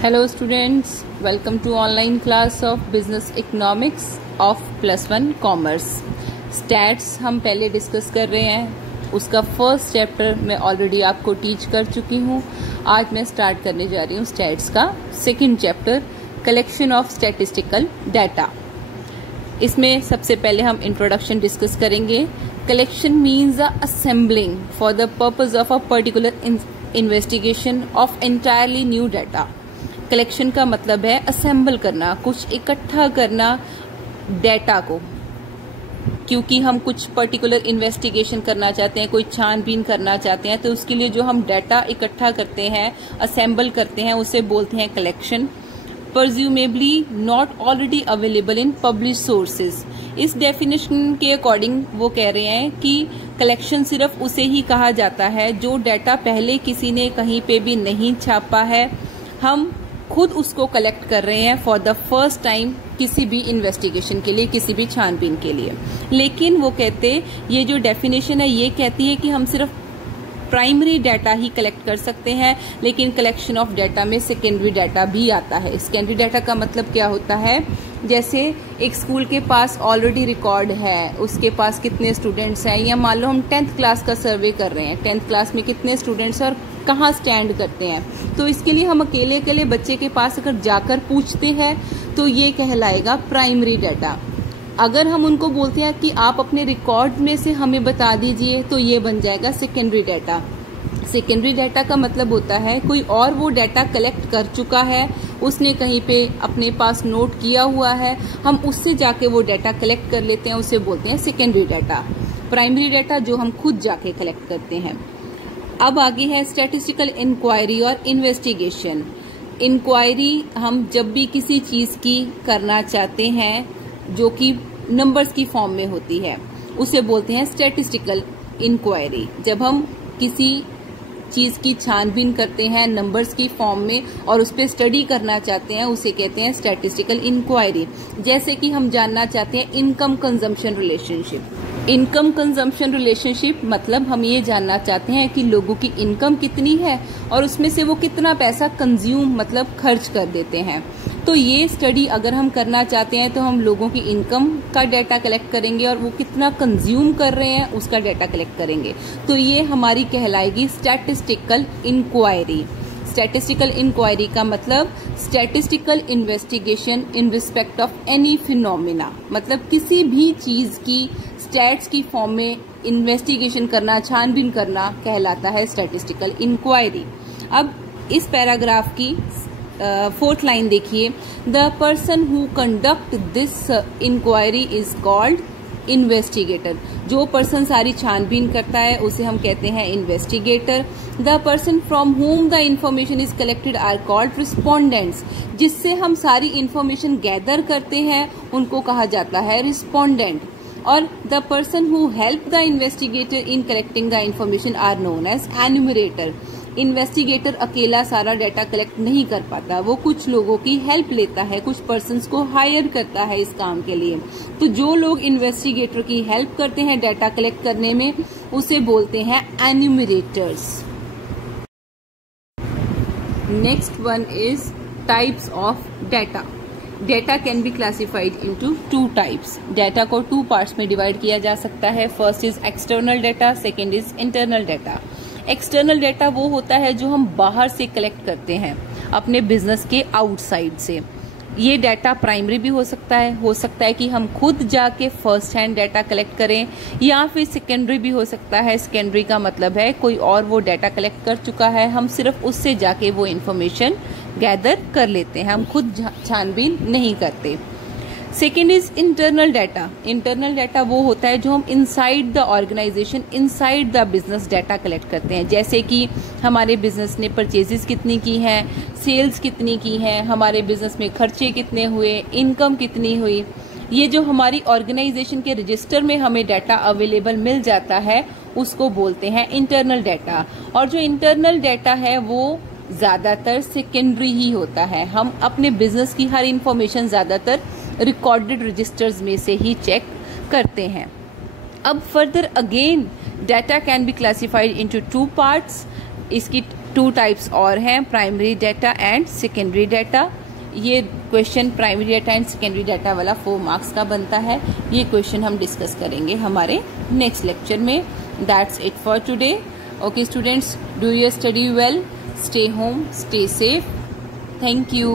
Hello students, welcome to online class of Business Economics of +1 Commerce. Stats हम पहले discuss कर रहे हैं, उसका फर्स्ट चैप्टर मैं ऑलरेडी आपको टीच कर चुकी हूँ. आज मैं स्टार्ट करने जा रही हूँ स्टैट्स का second chapter, collection of statistical data. इसमें सबसे पहले हम इंट्रोडक्शन डिस्कस करेंगे. Collection means a assembling for the purpose of a particular investigation of entirely new data. Collection का मतलब है असेंबल करना, कुछ इकट्ठा करना डेटा को, क्योंकि हम कुछ पर्टिकुलर इन्वेस्टिगेशन करना चाहते हैं, कोई छानबीन करना चाहते हैं, तो उसके लिए जो हम डाटा इकट्ठा करते हैं, असेंबल करते हैं, उसे बोलते हैं collection. Presumably not already available in publish sources. इस डेफिनेशन के अकॉर्डिंग वो कह रहे हैं कि कलेक्शन सिर्फ उसे ही कहा जाता है जो डाटा पहले किसी ने कहीं पे भी नहीं छापा है, हम खुद उसको कलेक्ट कर रहे हैं फॉर द फर्स्ट टाइम किसी भी इन्वेस्टिगेशन के लिए, किसी भी छानबीन के लिए. लेकिन वो कहते, ये जो डेफिनेशन है ये कहती है कि हम सिर्फ प्राइमरी डाटा ही कलेक्ट कर सकते हैं, लेकिन कलेक्शन ऑफ डाटा में सेकेंडरी डाटा भी आता है. सेकेंडरी डाटा का मतलब क्या होता है, जैसे एक स्कूल के पास ऑलरेडी रिकॉर्ड है, उसके पास कितने स्टूडेंट्स हैं, या मान लो हम 10th क्लास का सर्वे कर रहे हैं, 10th क्लास में कितने स्टूडेंट्स और कहाँ स्टैंड करते हैं, तो इसके लिए हम अकेले अकेले बच्चे के पास अगर जाकर पूछते हैं तो ये कहलाएगा प्राइमरी डाटा. अगर हम उनको बोलते हैं कि आप अपने रिकॉर्ड में से हमें बता दीजिए, तो ये बन जाएगा सेकेंडरी डाटा. सेकेंडरी डाटा का मतलब होता है कोई और वो डाटा कलेक्ट कर चुका है, उसने कहीं पे अपने पास नोट किया हुआ है, हम उससे जाके वो डाटा कलेक्ट कर लेते हैं, उसे बोलते हैं सेकेंडरी डाटा. प्राइमरी डाटा जो हम खुद जाके कलेक्ट करते हैं. अब आगे है स्टैटिस्टिकल इंक्वायरी और इन्वेस्टिगेशन. इंक्वायरी हम जब भी किसी चीज की करना चाहते हैं जो कि नंबर्स की फॉर्म में होती है, उसे बोलते हैं स्टैटिस्टिकल इंक्वायरी. जब हम किसी चीज की छानबीन करते हैं नंबर्स की फॉर्म में और उस पर स्टडी करना चाहते हैं, उसे कहते हैं स्टैटिस्टिकल इंक्वायरी. जैसे कि हम जानना चाहते हैं income consumption relationship. Income consumption relationship मतलब हम ये जानना चाहते हैं कि लोगों की इनकम कितनी है और उसमें से वो कितना पैसा कंज्यूम मतलब खर्च कर देते हैं. तो ये स्टडी अगर हम करना चाहते हैं तो हम लोगों की इनकम का डाटा कलेक्ट करेंगे और वो कितना कंज्यूम कर रहे हैं उसका डाटा कलेक्ट करेंगे. तो ये हमारी कहलाएगी स्टैटिस्टिकल इंक्वायरी. स्टैटिस्टिकल इंक्वायरी का मतलब statistical investigation in respect of any phenomena, मतलब किसी भी चीज की स्टैट्स की फॉर्म में इन्वेस्टिगेशन करना, छानबीन करना कहलाता है स्टैटिस्टिकल इंक्वायरी. अब इस पैराग्राफ की 4th लाइन देखिए. The person who conduct this inquiry is called investigator. जो पर्सन सारी छानबीन करता है उसे हम कहते हैं इन्वेस्टिगेटर. The person from whom the information is collected are called respondents. जिससे हम सारी इंफॉर्मेशन गैदर करते हैं उनको कहा जाता है रिस्पोंडेंट. और the person who help the investigator in collecting the information are known as enumerator. Investigator अकेला सारा डाटा कलेक्ट नहीं कर पाता, वो कुछ लोगों की हेल्प लेता है, कुछ पर्सन्स को हायर करता है इस काम के लिए. तो जो लोग इन्वेस्टिगेटर की हेल्प करते हैं डाटा कलेक्ट करने में, उसे बोलते हैं enumerators. Next one is types of data. Data can be classified into 2 types. Data को 2 पार्ट्स में डिवाइड किया जा सकता है. First is external data, second is internal data. External data वो होता है जो हम बाहर से कलेक्ट करते हैं, अपने बिजनेस के आउटसाइड से. ये डाटा प्राइमरी भी हो सकता है कि हम खुद जाके फर्स्ट हैंड डाटा कलेक्ट करें, या फिर सेकेंडरी भी हो सकता है. सेकेंडरी का मतलब है कोई और वो डाटा कलेक्ट कर चुका है, हम सिर्फ उससे जाके वो इन्फॉर्मेशन गैदर कर लेते हैं, हम खुद छानबीन नहीं करते. Second is internal data. Internal data वो होता है जो हम inside the organisation, inside the business data collect करते हैं. जैसे कि हमारे बिजनेस ने परचेजेस कितनी की हैं, सेल्स कितनी की हैं, हमारे बिजनेस में खर्चे कितने हुए, इनकम कितनी हुई. ये जो हमारी ऑर्गेनाइजेशन के रजिस्टर में हमें डाटा अवेलेबल मिल जाता है उसको बोलते हैं इंटरनल डाटा. और जो इंटरनल डाटा है वो ज्यादातर सेकेंडरी ही होता है. हम अपने बिजनेस की हर इंफॉर्मेशन ज्यादातर रिकॉर्डेड रजिस्टर्स में से ही चेक करते हैं. अब further again data can be classified into 2 parts. इसकी 2 टाइप्स और हैं, primary data and secondary data. ये question primary data and secondary data वाला 4 मार्क्स का बनता है। ये क्वेश्चन हम डिस्कस करेंगे हमारे नेक्स्ट लेक्चर में। That's it for today. Okay students, do your study well, stay home, stay safe. Thank you.